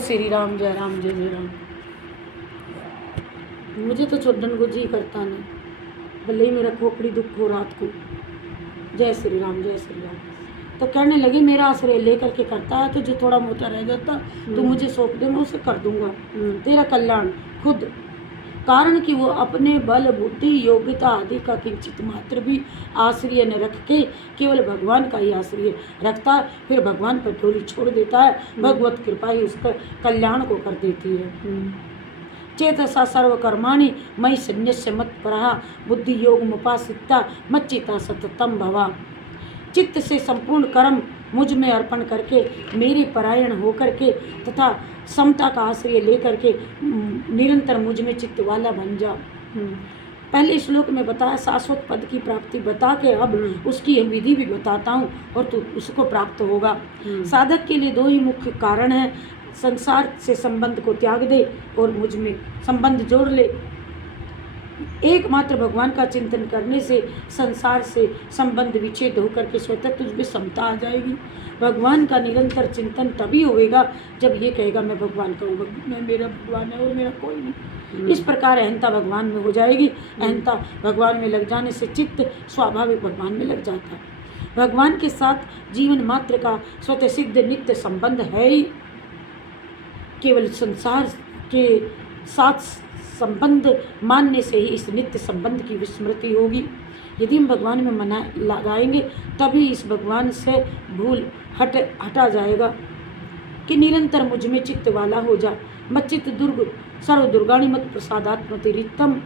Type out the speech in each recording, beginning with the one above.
श्री राम जय राम जय जय राम। मुझे तो छोड़ने को जी करता नहीं, भले ही मेरा खोपड़ी दुख हो रात को। जय श्री राम जय श्री राम। तो कहने लगे मेरा आश्रय लेकर के करता है तो जो थोड़ा मोटा रह जाता तो मुझे सौंप दे, मैं उसे कर दूंगा तेरा कल्याण खुद। कारण कि वो अपने बल बुद्धि योग्यता आदि का किंचित मात्र भी आश्रय न रख के केवल भगवान का ही आश्रय रखता है, फिर भगवान पर डोरी छोड़ देता है। भगवत कृपा ही उसका कल्याण को कर देती है। चेतसा सर्वकर्माणि मयि सन्न्यस्य मत्परः बुद्धि योग मुपासिता मच्चिता सततम भवा। चित्त से संपूर्ण कर्म मुझ में अर्पण करके मेरे परायण होकर के तथा समता का आश्रय लेकर के निरंतर मुझ में चित्त वाला बन जा। पहले श्लोक में बताया शाश्वत पद की प्राप्ति बता के अब उसकी विधि भी बताता हूँ और तो उसको प्राप्त होगा। साधक के लिए दो ही मुख्य कारण है, संसार से संबंध को त्याग दे और मुझ में संबंध जोड़ ले। एकमात्र भगवान का चिंतन करने से संसार से संबंध विच्छेद होकर के स्वतः तुझ में समता आ जाएगी। भगवान का निरंतर चिंतन तभी होएगा जब ये कहेगा मैं भगवान का हूँ, मैं मेरा भगवान है और मेरा कोई नहीं। इस प्रकार अहंता भगवान में हो जाएगी। अहंता भगवान में लग जाने से चित्त स्वाभाविक भगवान में लग जाता है। भगवान के साथ जीवन मात्र का स्वतः सिद्ध नित्य संबंध है ही। केवल संसार के साथ संबंध मानने से ही इस नित्य संबंध की विस्मृति होगी। यदि हम भगवान में मना लगाएंगे तभी इस भगवान से भूल हटा जाएगा कि निरंतर मुझ में चित्त वाला हो जा। मच्चित दुर्ग सर्व दुर्गाणी मत प्रसादात्मति रितम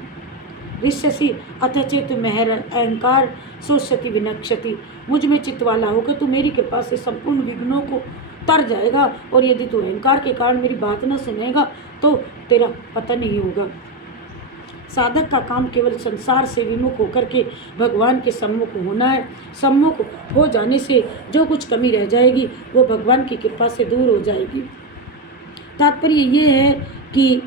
ऋष्यसी अथ चेत मेहर अहंकार सोष्यति विनक्षति। मुझ में चित्त वाला होकर तू मेरी कृपा से संपूर्ण विघ्नों को तर जाएगा और यदि तू अहंकार के कारण मेरी बात न सुनेगा तो तेरा पतन ही होगा। साधक का काम केवल संसार से विमुख होकर के भगवान के सम्मुख होना है। सम्मुख हो जाने से जो कुछ कमी रह जाएगी वो भगवान की कृपा से दूर हो जाएगी। तात्पर्य ये है कि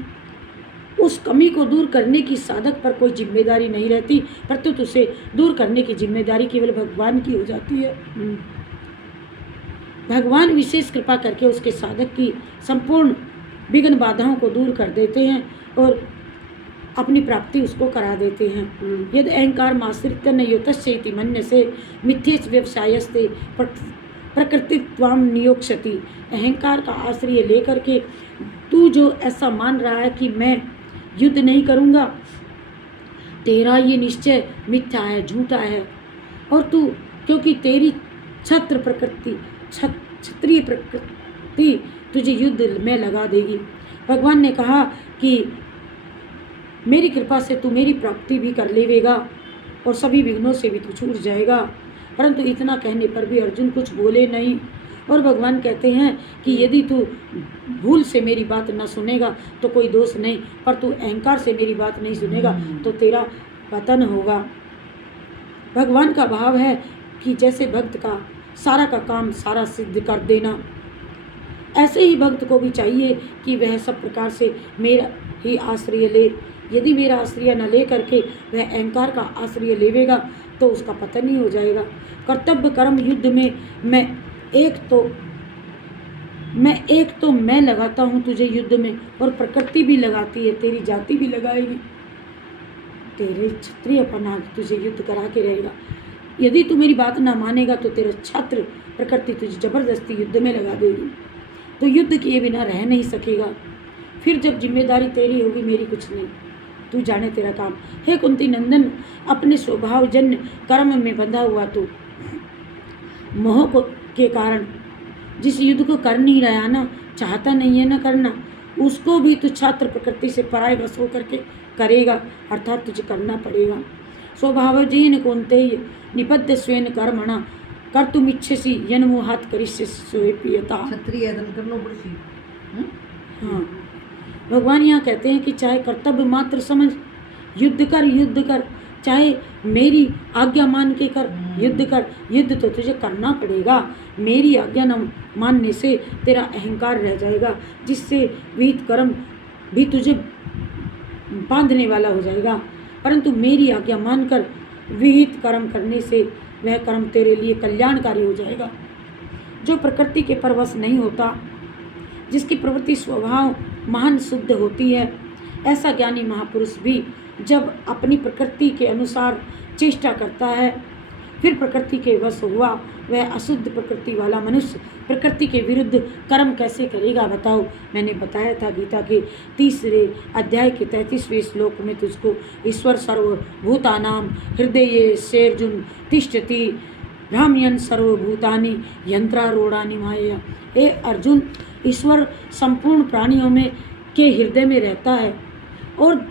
उस कमी को दूर करने की साधक पर कोई जिम्मेदारी नहीं रहती, प्रत्युत उसे दूर करने की जिम्मेदारी केवल भगवान की हो जाती है। भगवान विशेष कृपा करके उसके साधक की संपूर्ण विघ्न बाधाओं को दूर कर देते हैं और अपनी प्राप्ति उसको करा देते हैं। यदि अहंकार माश्रित्य न युतस्येति मन्य से मिथ्येच व्यवसायस्ते प्रकृतित्वाम नियोक्ष्यति। अहंकार का आश्रय लेकर के तू जो ऐसा मान रहा है कि मैं युद्ध नहीं करूँगा, तेरा ये निश्चय मिथ्या है, झूठा है। और तू क्योंकि तेरी क्षत्रिय प्रकृति तुझे युद्ध में लगा देगी। भगवान ने कहा कि मेरी कृपा से तू मेरी प्राप्ति भी कर लेगा और सभी विघ्नों से भी तू छूट जाएगा। परंतु इतना कहने पर भी अर्जुन कुछ बोले नहीं और भगवान कहते हैं कि यदि तू भूल से मेरी बात न सुनेगा तो कोई दोष नहीं, पर तू अहंकार से मेरी बात नहीं सुनेगा तो तेरा पतन होगा। भगवान का भाव है कि जैसे भक्त का सारा का काम सारा सिद्ध कर देना, ऐसे ही भक्त को भी चाहिए कि वह सब प्रकार से मेरा ही आश्रय ले। यदि मेरा आश्रय न ले करके वह अहंकार का आश्रय लेवेगा तो उसका पतन ही हो जाएगा। कर्तव्य कर्म युद्ध में मैं एक तो मैं लगाता हूँ तुझे युद्ध में और प्रकृति भी लगाती है, तेरी जाति भी लगाएगी, तेरे क्षत्रिय अपना तुझे युद्ध करा के रहेगा। यदि तू मेरी बात ना मानेगा तो तेरा छत्र प्रकृति तुझे जबरदस्ती युद्ध में लगा देगी, तो युद्ध किए बिना रह नहीं सकेगा। फिर जब जिम्मेदारी तेरी होगी मेरी कुछ नहीं, तू जाने तेरा काम। हे कुंती नंदन, अपने स्वभावजन्य कर्म में बंधा हुआ तू मोह के कारण जिस युद्ध को कर नहीं रहा ना, चाहता नहीं है ना करना, उसको भी तू छात्र प्रकृति से पराय वश होकर के करेगा, अर्थात तुझे करना पड़ेगा। स्वभावजेन कौन्तेय निपद्य स्वेन कर्मणा कर्तुम इच्छसि यन्मोहात् करिष्यसि स्वेप्यता। हाँ, भगवान यहाँ कहते हैं कि चाहे कर्तव्य मात्र समझ युद्ध कर, चाहे मेरी आज्ञा मान के कर, युद्ध कर। युद्ध तो तुझे करना पड़ेगा। मेरी आज्ञा न मानने से तेरा अहंकार रह जाएगा, जिससे विहित कर्म भी तुझे बांधने वाला हो जाएगा। परंतु मेरी आज्ञा मानकर विहित कर्म करने से वह कर्म तेरे लिए कल्याणकारी हो जाएगा। जो प्रकृति के परवश नहीं होता जिसकी प्रवृत्ति स्वभाव महान शुद्ध होती है। ऐसा ज्ञानी महापुरुष भी जब अपनी प्रकृति के अनुसार चेष्टा करता है, फिर प्रकृति के वश हुआ, वह अशुद्ध प्रकृति वाला मनुष्य प्रकृति के विरुद्ध कर्म कैसे करेगा बताओ। मैंने बताया था गीता के 3 अध्याय के 33वें श्लोक में तुझको, ईश्वर सर्वभूतानां हृदये सेर्जुन तिष्ठति भ्राम्यन् सर्वभूतानि यंत्रारूढ़ानि माया। हे अर्जुन, ईश्वर संपूर्ण प्राणियों में के हृदय में रहता है और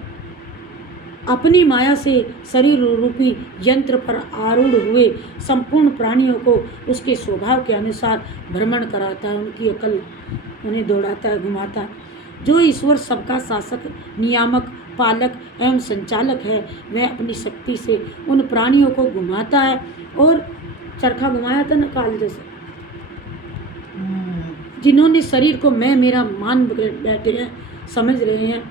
अपनी माया से शरीर रूपी यंत्र पर आरूढ़ हुए संपूर्ण प्राणियों को उसके स्वभाव के अनुसार भ्रमण कराता है, उनकी अकल उन्हें दौड़ाता है, घुमाता है। जो ईश्वर सबका शासक, नियामक, पालक एवं संचालक है, वह अपनी शक्ति से उन प्राणियों को घुमाता है। और चरखा घुमाया था ना काल जैसे, जिन्होंने शरीर को मैं मेरा मान बैठे हैं, समझ रहे हैं।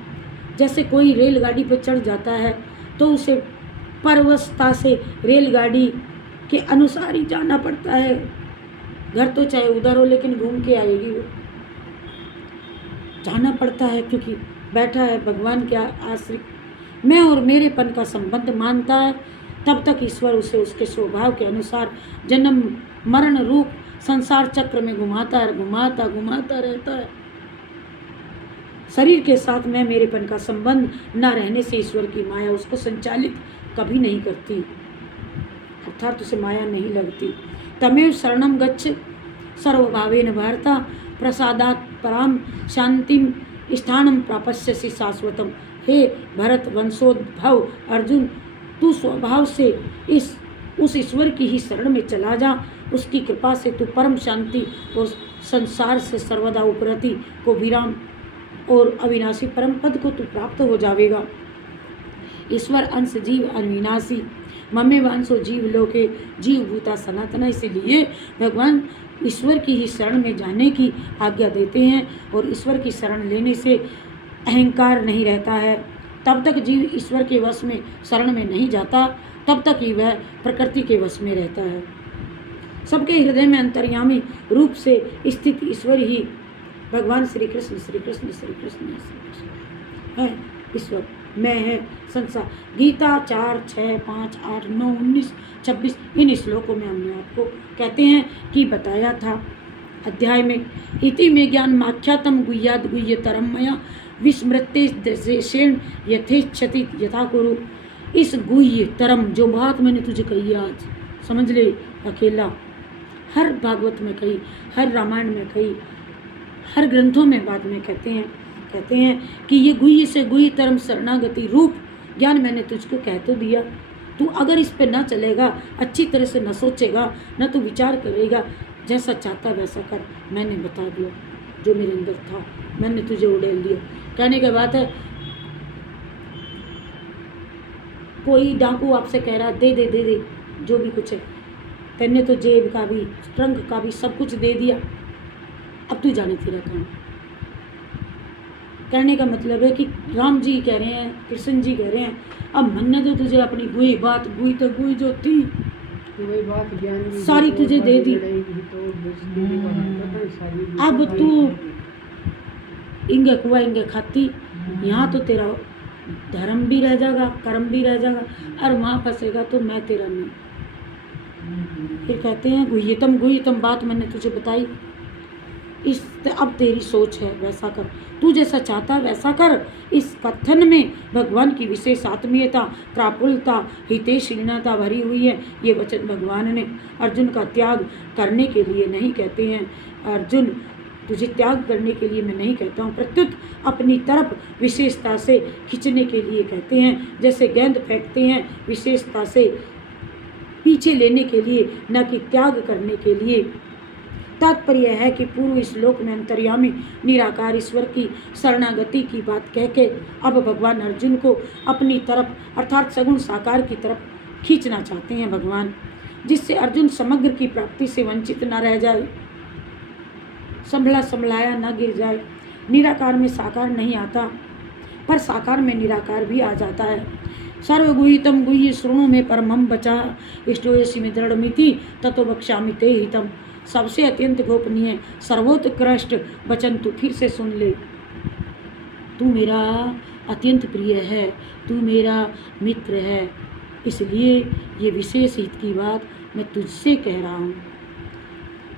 जैसे कोई रेलगाड़ी पर चढ़ जाता है तो उसे परवशता से रेलगाड़ी के अनुसार ही जाना पड़ता है। घर तो चाहे उधर हो लेकिन घूम के आएगी, वो जाना पड़ता है क्योंकि बैठा है भगवान के आश्रित। मैं और मेरेपन का संबंध मानता है, तब तक ईश्वर उसे उसके स्वभाव के अनुसार जन्म मरण रूप संसार चक्र में घुमाता रहता है। शरीर के साथ मैं मेरेपन का संबंध न रहने से ईश्वर की माया उसको संचालित कभी नहीं करती, अर्थात उसे माया नहीं लगती। तमेव शरणं गच्छ सर्वभावेन भारत प्रसादात् पराम शांतिम स्थानम प्रापस्यसि शाश्वतम। हे भरत वंशोद्भव अर्जुन, तू स्वभाव से उस ईश्वर की ही शरण में चला जा। उसकी कृपा से तू परम शांति और संसार से सर्वदा उपरति को विराम और अविनाशी परम पद को तू प्राप्त हो जाएगा। ईश्वर अंश जीव अविनाशी, ममे वंशो जीव लोके जीव भूता सनातना। इसीलिए भगवान ईश्वर की ही शरण में जाने की आज्ञा देते हैं और ईश्वर की शरण लेने से अहंकार नहीं रहता है। तब तक जीव ईश्वर के वश में शरण में नहीं जाता, तब तक ही वह प्रकृति के वश में रहता है। सबके हृदय में अंतर्यामी रूप से स्थित ईश्वर ही भगवान श्री कृष्ण है। ईश्वर मैं है संसार। गीता 4, 6, 5, 8, 9, 19, 26 इन श्लोकों में हमने आपको कहते हैं कि बताया था अध्याय में, इति में ज्ञान माख्यातम गुह्याद गुह्यतरम मया विस्मृतेशेण यथेच्छति यथा कुरु। इस गुह्य तरम जो बात मैंने तुझे कही आज, समझ ले अकेला, हर भागवत में कही, हर रामायण में कही, हर ग्रंथों में बाद में कहते हैं कि ये गुह्य से गुह्य तरम शरणागति रूप ज्ञान मैंने तुझको कह तो दिया। तू अगर इस पे ना चलेगा, अच्छी तरह से न सोचेगा, न तू विचार करेगा, जैसा चाहता वैसा कर। मैंने बता दिया जो मेरे अंदर था, मैंने तुझे उड़ेल दिया। कहने के बाद है कोई डाकू आपसे कह रहा दे दे जो भी कुछ है, तेने तो जेब का भी ट्रंक का भी सब कुछ दे दिया, अब तू जाने तेरा काम। कहने का मतलब है कि राम जी कह रहे हैं, कृष्ण जी कह रहे हैं, अब मैंने तो तुझे अपनी गुई बात, गुई तो गुई जो थी वही बात ज्ञान सारी तुझे दे दी। अब तू इंगे कुआ इंगे खाती, यहाँ तो तेरा धर्म भी रह जाएगा, कर्म भी रह जाएगा, और वहाँ फंसेगा तो मैं तेरा नहीं। फिर कहते हैं गुह्यतम बात मैंने तुझे बताई, इस अब तेरी सोच है, वैसा कर, तू जैसा चाहता वैसा कर। इस कथन में भगवान की विशेष आत्मीयता, प्रापुलता, हितैषीलता भरी हुई है। ये वचन भगवान ने अर्जुन का त्याग करने के लिए नहीं कहते हैं। अर्जुन तुझे त्याग करने के लिए मैं नहीं कहता हूँ, प्रत्युत अपनी तरफ विशेषता से खींचने के लिए कहते हैं। जैसे गेंद फेंकते हैं विशेषता से पीछे लेने के लिए, न कि त्याग करने के लिए। तात्पर्य है कि पूर्व श्लोक में अंतर्यामी निराकार ईश्वर की शरणागति की बात कह के अब भगवान अर्जुन को अपनी तरफ अर्थात सगुण साकार की तरफ खींचना चाहते हैं भगवान, जिससे अर्जुन समग्र की प्राप्ति से वंचित न रह जाए, संभलाया न गिर जाए। निराकार में साकार नहीं आता, पर साकार में निराकार भी आ जाता है। सर्वगुहितम गुह्य श्रोणु में परमम बचा इष्टोयसी में दृढ़ मिति ततो बक्षामि ते हितम। सबसे अत्यंत गोपनीय सर्वोत्कृष्ट वचन तू फिर से सुन ले। तू मेरा अत्यंत प्रिय है, तू मेरा मित्र है, इसलिए ये विशेष हित की बात मैं तुझसे कह रहा हूँ।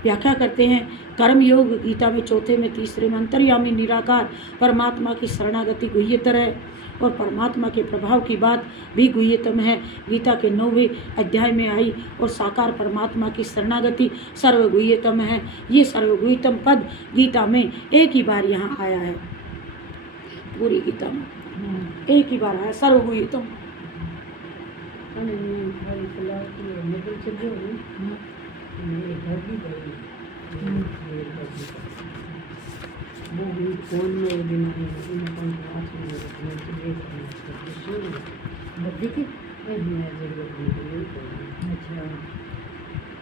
व्याख्या करते हैं, कर्म योग गीता में चौथे में तीसरे में अंतर्यामी निराकार परमात्मा की शरणागति गुह्यतर है और परमात्मा के प्रभाव की बात भी गुह्यतम है। गीता के 9वें अध्याय में आई और साकार परमात्मा की शरणागति सर्वगुह्यतम है। ये सर्वगुह्यतम पद गीता में एक ही बार यहाँ आया है, पूरी गीता में एक ही बार आया सर्वगुह्यतम।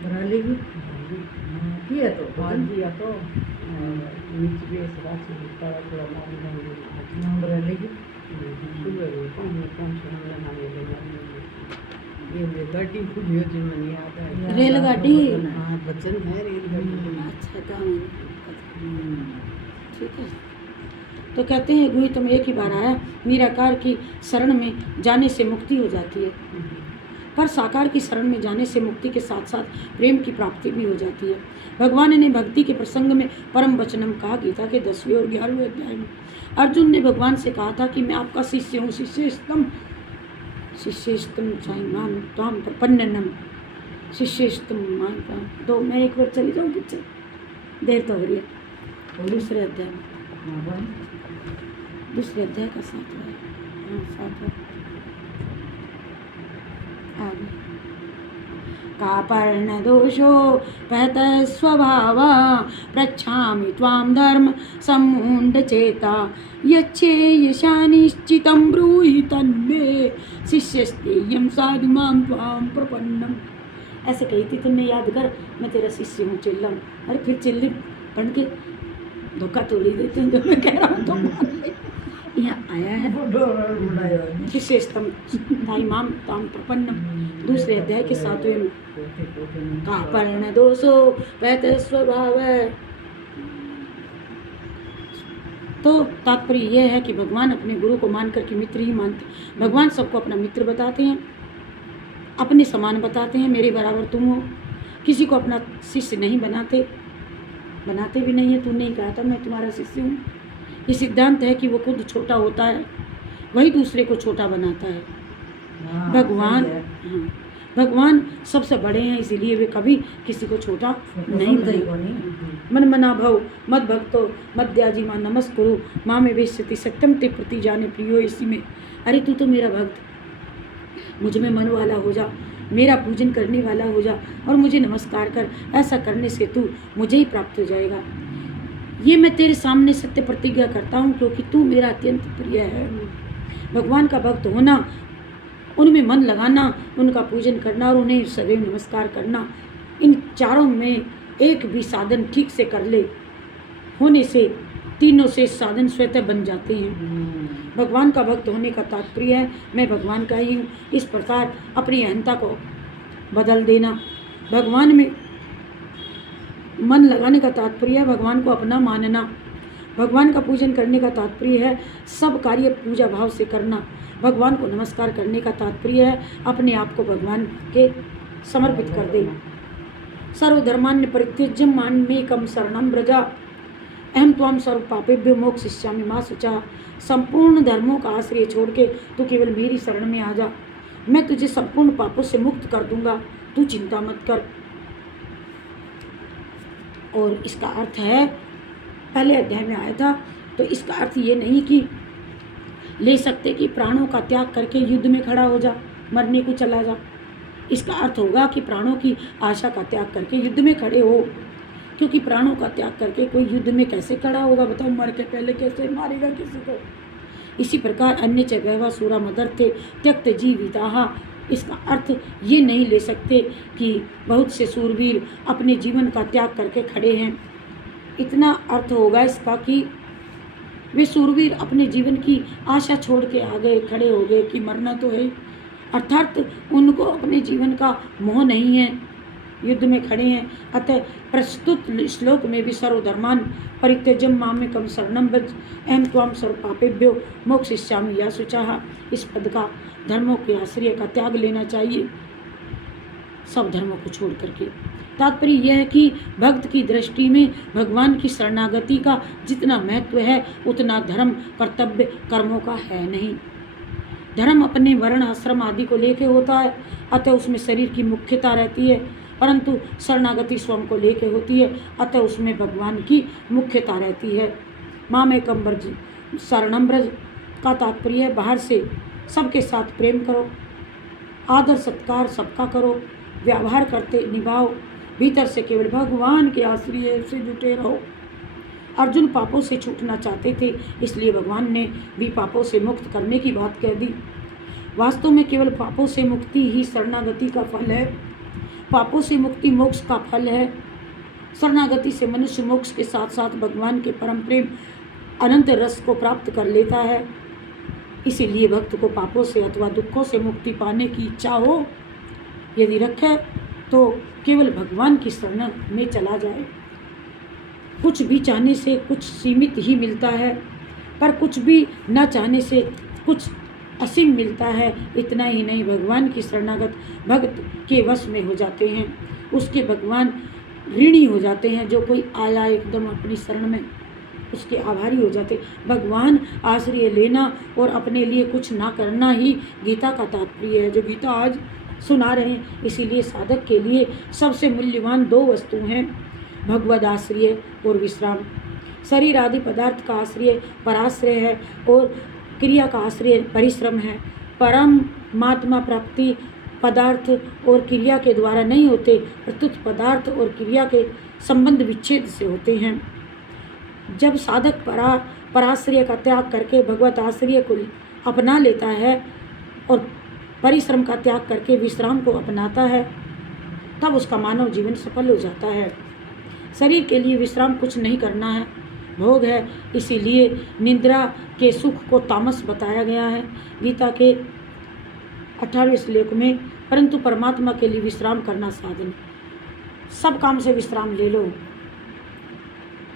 बना लेगी किया तो आज दिया तो नीचे थोड़ा बना लेगी ये गाड़ी खुद नहीं आता है। रेलगाड़ी वचन है रेलगाड़ी। अच्छा काम ठीक है। तो कहते हैं गुह्यतम एक ही बार आया, निराकार की शरण में जाने से मुक्ति हो जाती है, पर साकार की शरण में जाने से मुक्ति के साथ साथ प्रेम की प्राप्ति भी हो जाती है। भगवान ने भक्ति के प्रसंग में परम वचनम कहा गीता के 10वें और 11वें अध्याय में। अर्जुन ने भगवान से कहा था कि मैं आपका शिष्य हूँ, शिष्यस्तम माम त्वाम प्रपन्नम, शिष्यस्तम मान। तो मैं एक बार चली जाऊँ पीछे, देर तो हो रही है। दूसरे अध्याय में, दूसरे अध्याय का 7वां कापर्ण दोषो पहत स्वभाव पृच्छामि त्वां धर्म सम्मूढ़ चेता यच्छेयशानिश्चितं ब्रूहि तन्मे शिष्यस्तेयं साधु मां त्वां प्रपन्नम। ऐसे कही थी तुमने, याद कर मैं तेरा शिष्य हूँ चिल्लम। अरे फिर चिल्ली पढ़ के धोखा तो ले देते हैं, जो मैं कह रहा हूँ तो यहाँ आया है शिष्यस्तम ताई माम ताम प्रपन्नम, दूसरे अध्याय के 7वें में। कापर्ण दोषो वैत स्वभाव है। तो तात्पर्य यह है कि भगवान अपने गुरु को मान करके मित्र ही मानते। भगवान सबको अपना मित्र बताते हैं, अपने समान बताते हैं, मेरे बराबर तुम हो। किसी को अपना शिष्य नहीं बनाते, बनाते भी नहीं है। तूने ही कहा था मैं तुम्हारा शिष्य हूँ। ये सिद्धांत है कि वो खुद छोटा होता है, वही दूसरे को छोटा बनाता है। भगवान सबसे बड़े हैं, इसीलिए वे कभी किसी को छोटा नहीं बनाते। मन मना भव मद भक्तो मद्याजी माँ नमस्कुरु माँ में वेश्यति सत्यम ते प्रति जाने प्रियो इसी में। अरे तू तो मेरा भक्त, मुझ में मन वाला हो जा, मेरा पूजन करने वाला हो जा और मुझे नमस्कार कर। ऐसा करने से तू मुझे ही प्राप्त हो जाएगा। ये मैं तेरे सामने सत्य प्रतिज्ञा करता हूँ, क्योंकि तू मेरा अत्यंत प्रिय है। भगवान का भक्त होना, उनमें मन लगाना, उनका पूजन करना और उन्हें सदैव नमस्कार करना, इन चारों में एक भी साधन ठीक से कर ले होने से तीनों से साधन स्वतः बन जाते हैं। भगवान का भक्त होने का तात्पर्य है मैं भगवान का ही हूँ। इस प्रकार अपनी अहंता को बदल देना। भगवान में मन लगाने का तात्पर्य है भगवान को अपना मानना। भगवान का पूजन करने का तात्पर्य है सब कार्य पूजा भाव से करना। भगवान को नमस्कार करने का तात्पर्य है अपने आप को भगवान के समर्पित कर देना। सर्वधर्मान्य परित्यज्य मामेकं शरणं व्रज अहम त्वां सर्व पापेभ्यो मोक्षयिष्यामि मा शुचा। संपूर्ण धर्मों का आश्रय छोड़ के तू केवल मेरी शरण में आ जा, मैं तुझे संपूर्ण पापों से मुक्त कर दूंगा, तू चिंता मत कर। और इसका अर्थ है, पहले अध्याय में आया था, तो इसका अर्थ ये नहीं कि ले सकते कि प्राणों का त्याग करके युद्ध में खड़ा हो जा, मरने को चला जा। इसका अर्थ होगा कि प्राणों की आशा का त्याग करके युद्ध में खड़े हो, क्योंकि प्राणों का त्याग करके कोई युद्ध में कैसे खड़ा होगा बताओ? मर के पहले कैसे मारेगा किसी को? इसी प्रकार अन्य च वैवा सूरा मदर्थे त्यक्त जीविताहा। इसका अर्थ ये नहीं ले सकते कि बहुत से सूरवीर अपने जीवन का त्याग करके खड़े हैं। इतना अर्थ होगा इसका कि वे सूरवीर अपने जीवन की आशा छोड़ के आ गए, खड़े हो गए कि मरना तो है, अर्थात उनको अपने जीवन का मोह नहीं है, युद्ध में खड़े हैं। अतः प्रस्तुत श्लोक में भी सर्वधर्मान परित्यजम मामेकम शरणं व्रज अहं त्वां सर्वपापेभ्यो मोक्षयिष्यामि या शुचः। इस पद का धर्मों के आश्रय का त्याग लेना चाहिए, सब धर्मों को छोड़ करके। तात्पर्य यह है कि भक्त की दृष्टि में भगवान की शरणागति का जितना महत्व है उतना धर्म कर्तव्य कर्मों का है नहीं। धर्म अपने वर्ण आश्रम आदि को लेके होता है, अतः उसमें शरीर की मुख्यता रहती है, परंतु शरणागति स्वयं को लेके होती है, अतः उसमें भगवान की मुख्यता रहती है। मामेकम व्रज शरणं व्रज का तात्पर्य है बाहर से सबके साथ प्रेम करो, आदर सत्कार सबका करो, व्यवहार करते निभाओ, भीतर से केवल भगवान के आश्रय से जुटे रहो। अर्जुन पापों से छूटना चाहते थे, इसलिए भगवान ने भी पापों से मुक्त करने की बात कह दी। वास्तव में केवल पापों से मुक्ति ही शरणागति का फल है। पापों से मुक्ति मोक्ष का फल है। शरणागति से मनुष्य मोक्ष के साथ साथ भगवान के परम प्रेम अनंत रस को प्राप्त कर लेता है। इसीलिए भक्त को पापों से अथवा दुखों से मुक्ति पाने की इच्छा हो यदि रखे तो केवल भगवान की शरण में चला जाए। कुछ भी चाहने से कुछ सीमित ही मिलता है, पर कुछ भी न चाहने से कुछ असीम मिलता है। इतना ही नहीं, भगवान की शरणागत भक्त के वश में हो जाते हैं, उसके भगवान ऋणी हो जाते हैं। जो कोई आया एकदम अपनी शरण में उसके आभारी हो जाते। भगवान आश्रय लेना और अपने लिए कुछ ना करना ही गीता का तात्पर्य है, जो गीता आज सुना रहे हैं। इसीलिए साधक के लिए सबसे मूल्यवान दो वस्तु हैं, भगवद आश्रय और विश्राम। शरीर आदि पदार्थ का आश्रय पराश्रय है और क्रिया का आश्रय परिश्रम है। परमात्मा प्राप्ति पदार्थ और क्रिया के द्वारा नहीं होते, प्रत्युत पदार्थ और क्रिया के संबंध विच्छेद से होते हैं। जब साधक पराश्रय का त्याग करके भगवत आश्रय को अपना लेता है और परिश्रम का त्याग करके विश्राम को अपनाता है, तब उसका मानव जीवन सफल हो जाता है। शरीर के लिए विश्राम कुछ नहीं करना है, भोग है। इसीलिए निद्रा के सुख को तामस बताया गया है गीता के 18वें श्लोक में। परंतु परमात्मा के लिए विश्राम करना साधन। सब काम से विश्राम ले लो,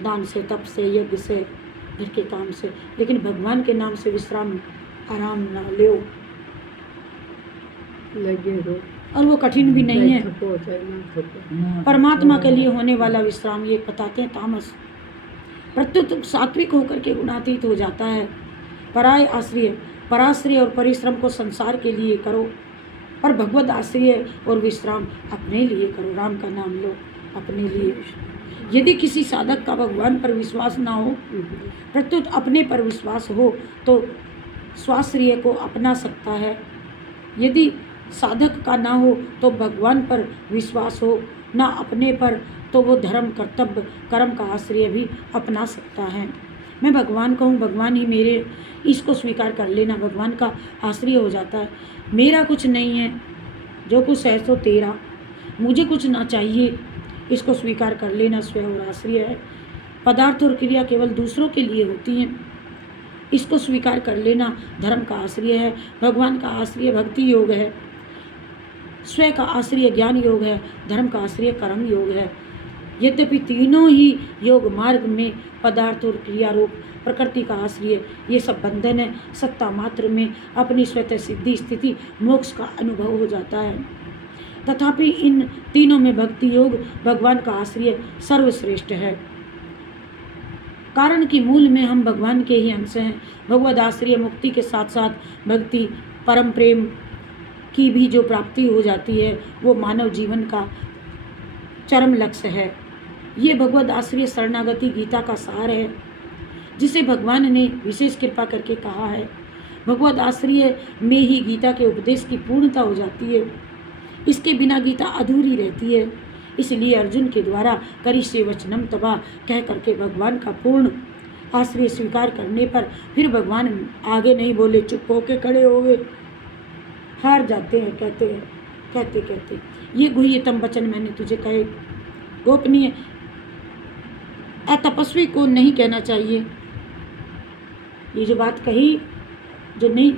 दान से, तप से, यज्ञ से, घर के काम से, लेकिन भगवान के नाम से विश्राम आराम ना लो, लगे रहो। और वो कठिन भी नहीं है। थको चाहे ना थको। परमात्मा के लिए होने वाला विश्राम ये बताते हैं तामस, प्रत्युत सात्विक होकर के गुणातीत हो जाता है। पराश्रय और परिश्रम को संसार के लिए करो, पर भगवत आश्रय और विश्राम अपने लिए करो। राम का नाम लो अपने लिए। यदि किसी साधक का भगवान पर विश्वास ना हो, प्रत्युत अपने पर विश्वास हो, तो स्वाश्रय को अपना सकता है। यदि साधक का ना हो तो भगवान पर विश्वास हो, ना अपने पर, तो वो धर्म कर्तव्य कर्म का आश्रय भी अपना सकता है। मैं भगवान का हूँ, भगवान ही मेरे, इसको स्वीकार कर लेना भगवान का आश्रय हो जाता है। मेरा कुछ नहीं है, जो कुछ है सो तेरा, मुझे कुछ ना चाहिए, इसको स्वीकार कर लेना स्वयं और आश्रय है। पदार्थ और क्रिया केवल दूसरों के लिए होती हैं, इसको स्वीकार कर लेना धर्म का आश्रय है। भगवान का आश्रय भक्ति योग है, स्वयं का आश्रय ज्ञान योग है, धर्म का आश्रय कर्म योग है। यद्यपि तीनों ही योग मार्ग में पदार्थ और क्रिया रूप प्रकृति का आश्रय ये सब बंधन है। सत्ता मात्र में अपनी स्वतः सिद्धि स्थिति मोक्ष का अनुभव हो जाता है। तथापि इन तीनों में भक्ति योग भगवान का आश्रय सर्वश्रेष्ठ है, कारण कि मूल में हम भगवान के ही अंश हैं। भगवद आश्रय मुक्ति के साथ साथ भक्ति परम प्रेम की भी जो प्राप्ति हो जाती है, वो मानव जीवन का चरम लक्ष्य है। ये भगवद आश्रय शरणागति गीता का सार है, जिसे भगवान ने विशेष कृपा करके कहा है। भगवद आश्रय में ही गीता के उपदेश की पूर्णता हो जाती है, इसके बिना गीता अधूरी रहती है। इसलिए अर्जुन के द्वारा करिष्ये वचनम तवा कह करके भगवान का पूर्ण आश्रय स्वीकार करने पर फिर भगवान आगे नहीं बोले, चुप होके खड़े हो गए, हार जाते हैं। कहते ये गुह्यतम वचन मैंने तुझे कहे, गोपनीय अतपस्वी को नहीं कहना चाहिए। ये जो बात कही जो नहीं,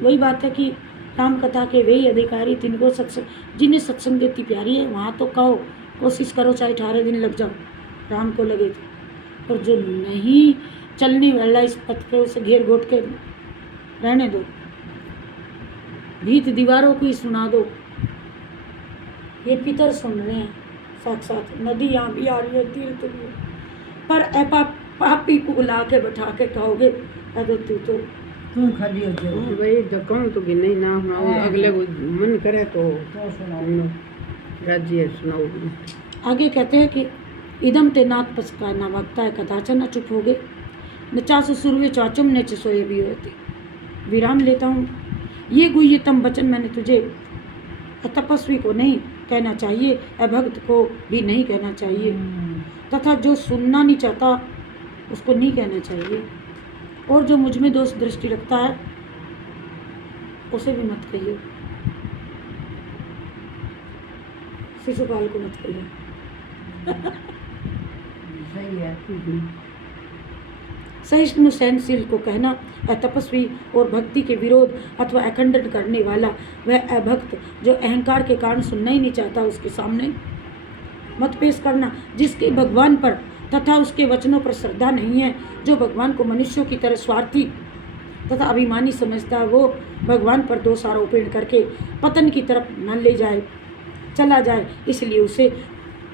वही बात है कि राम कथा के वही अधिकारी तिनको सत्संग जिन्हें सत्संग इतनी प्यारी है वहाँ तो कहो, कोशिश करो चाहे 18 दिन लग जाओ, राम को लगे तो। और जो नहीं चलने वाला इस पथ पे उसे घेर घोट के रहने दो, भीत दीवारों को ही सुना दो। ये पितर सुन रहे हैं साक्षात, नदी यहाँ भी आ रही है, तीर्थ भी है। पर पापी को बुला के बैठा के कहोगे अरे तू तो क्यों खाली हो जाओ? भाई जो कहूँ तो कि नहीं ना सुनाओ, अगले को मन करे तो तो सुनाओ। राजी है सुनाओ। आगे कहते हैं कि इदम ते नाथ पसका ना वक्ता है कदाचन न चुप हो गए, न चासु सुरवे चाचुम ने सोए भी होते। विराम लेता हूँ। ये गुह्यतम वचन मैंने तुझे तपस्वी को नहीं कहना चाहिए, अभक्त को भी नहीं कहना चाहिए, तथा जो सुनना नहीं चाहता उसको नहीं कहना चाहिए, और जो मुझ में दोष दृष्टि रखता है उसे भी मत कहिए, शिशुपाल को मत कहिए। सही है। सहिष्णु सहनशील को कहना, तपस्वी और भक्ति के विरोध अथवा अखंडन करने वाला वह अभक्त जो अहंकार के कारण सुनना ही नहीं चाहता उसके सामने मत पेश करना। जिसकी भगवान पर तथा उसके वचनों पर श्रद्धा नहीं है, जो भगवान को मनुष्यों की तरह स्वार्थी तथा अभिमानी समझता है, वो भगवान पर दोष आरोपण करके पतन की तरफ न ले जाए चला जाए। इसलिए उसे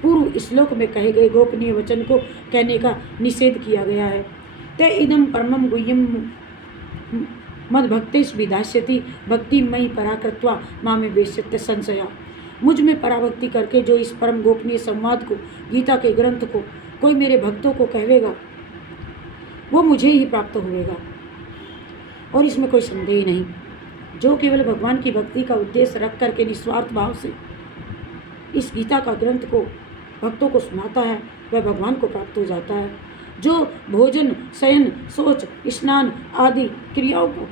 पूर्व श्लोक में कहे गए गोपनीय वचन को कहने का निषेध किया गया है। ते इदम परमम गुह्यम मद भक्तेश विधास्यति भक्ति मई पराकृत्वा मामे वेश्यत्य संशया। मुझ में पराभक्ति करके जो इस परम गोपनीय संवाद को, गीता के ग्रंथ को कोई मेरे भक्तों को कहेगा वो मुझे ही प्राप्त होगा, और इसमें कोई संदेह नहीं। जो केवल भगवान की भक्ति का उद्देश्य रख करके निस्वार्थ भाव से इस गीता का ग्रंथ को भक्तों को सुनाता है वह भगवान को प्राप्त हो जाता है। जो भोजन, शयन, सोच, स्नान आदि क्रियाओं को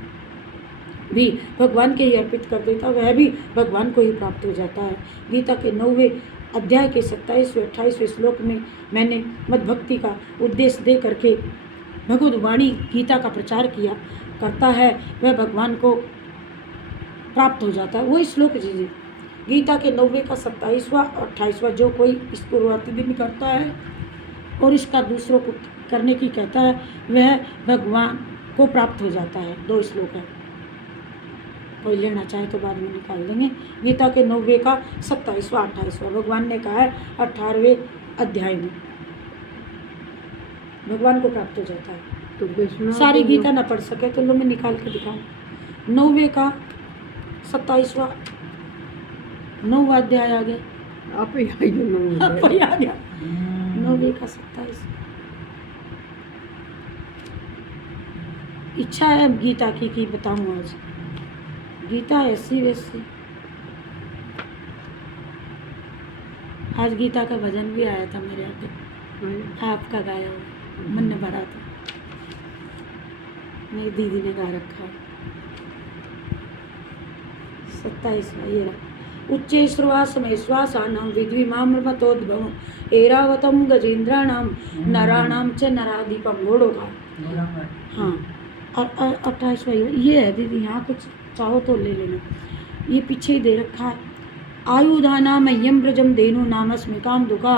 भी भगवान के ही अर्पित कर देता वह भी भगवान को ही प्राप्त हो जाता है। गीता के 9वें अध्याय के 27वें 28वें श्लोक में मैंने मद भक्ति का उद्देश्य दे करके भगवद वाणी गीता का प्रचार किया करता है वह भगवान को प्राप्त हो जाता है। वही श्लोक जी गीता के 90 का 27वां और 28वां जो कोई इसको प्रतिदिन करता है और इसका दूसरों को करने की कहता है वह भगवान को प्राप्त हो जाता है। 2 श्लोक है, कोई लेना चाहे तो बाद में निकाल देंगे। गीता के 90 का 27वां 28वां भगवान ने कहा है 18वें अध्याय में भगवान को प्राप्त हो जाता है। तो विष्णु सारी गीता ना पढ़ सके तो लो मैं निकाल के दिखाऊं। 90 का 27वां 9वां अध्याय आ गया, आप ही आई जो ना आपको ही आ गया। 9 का 27। इच्छा है गीता की कि बताऊं आज गीता ऐसी वैसी। आज गीता का भजन भी आया था मेरे आगे, आपका गाया हुआ मन ने भरा था, मेरी दीदी ने गा रखा है। 27वां ये रहा। उच्चे श्वास में श्वासानां विद्विमामृतोद्भवम् एरावतं गजेन्द्राणां नराणां च नराधिपं। घोड़ों का हाँ। और 28वां ये है दीदी, यहाँ कुछ चाहो तो ले लेना, ये पीछे ही दे रखा है। आयुधानामय्यं व्रजं धेनु नामस्मि कामधुका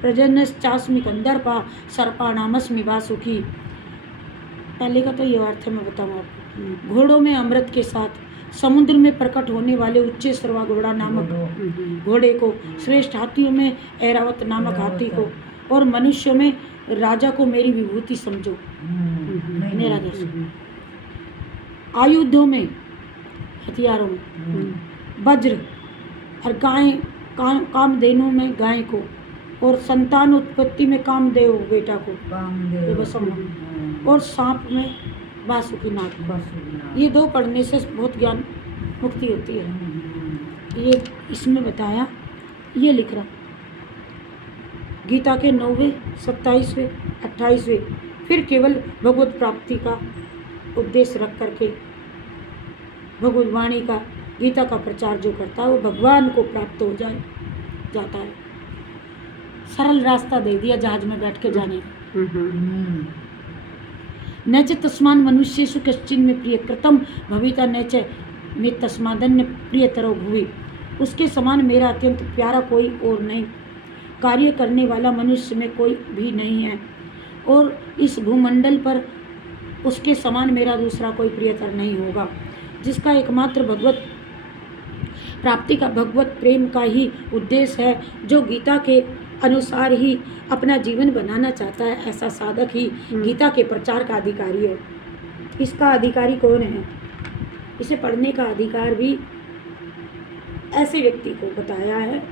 प्रजनश्चास्मि कंदर्पा सर्पाणामस्मि वासुकी। पहले का तो ये अर्थ है, मैं बताऊँ आपको। घोड़ों में अमृत के साथ समुद्र में प्रकट होने वाले उच्चे श्रवा घोड़ा नामक घोड़े को, श्रेष्ठ हाथियों में ऐरावत नामक हाथी को, और मनुष्यों में राजा को मेरी विभूति समझो, मेरा दर्शन। आयुधों में, हथियारों में वज्र, और गाय कामधेनु में गाय को, और संतान उत्पत्ति में कामदेव बेटा को, ये बस हम। और सांप में वासुकी नाग। ये 2 पढ़ने से बहुत ज्ञान मुक्ति होती है। ये इसमें बताया, ये लिख रहा गीता के 9वें 27वें 28वें। फिर केवल भगवत प्राप्ति का उद्देश्य रख करके भगवत वाणी का, गीता का प्रचार जो करता है वो भगवान को प्राप्त हो जाता है। सरल रास्ता दे दिया जहाज में बैठ के जाने का। न च तस्मान् मनुष्येषु कश्चिन में प्रिय कृतम भविता न च में तस्मादन्य प्रियतरो भुवि, उसके समान मेरा अत्यंत प्यारा कोई और नहीं, कार्य करने वाला मनुष्य में कोई भी नहीं है, और इस भूमंडल पर उसके समान मेरा दूसरा कोई प्रियतर नहीं होगा, जिसका एकमात्र भगवत प्राप्ति का भगवत प्रेम का ही उद्देश्य है, जो गीता के अनुसार ही अपना जीवन बनाना चाहता है, ऐसा साधक ही गीता के प्रचार का अधिकारी है। इसका अधिकारी कौन है? इसे पढ़ने का अधिकार भी ऐसे व्यक्ति को बताया है।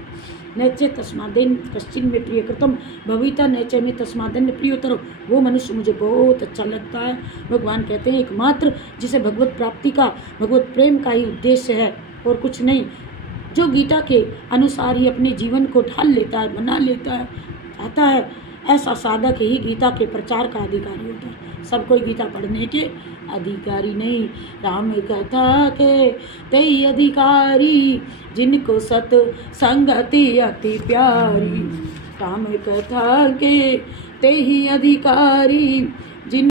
नैचे तस्मादेन कश्चिन में प्रिय कृतम भविता नैचे में तस्मादन प्रियोतर, वो मनुष्य मुझे बहुत अच्छा लगता है। भगवान कहते हैं एकमात्र जिसे भगवत प्राप्ति का भगवत प्रेम का ही उद्देश्य है और कुछ नहीं, जो गीता के अनुसार ही अपने जीवन को ढाल लेता है, बना लेता है, चाहता है, ऐसा साधक ही गीता के प्रचार का अधिकारी होता है। सब कोई गीता पढ़ने के अधिकारी नहीं। राम कथा के तेई अधिकारी, जिनको सत संगति अति प्यारी। राम कथा के तेई अधिकारी,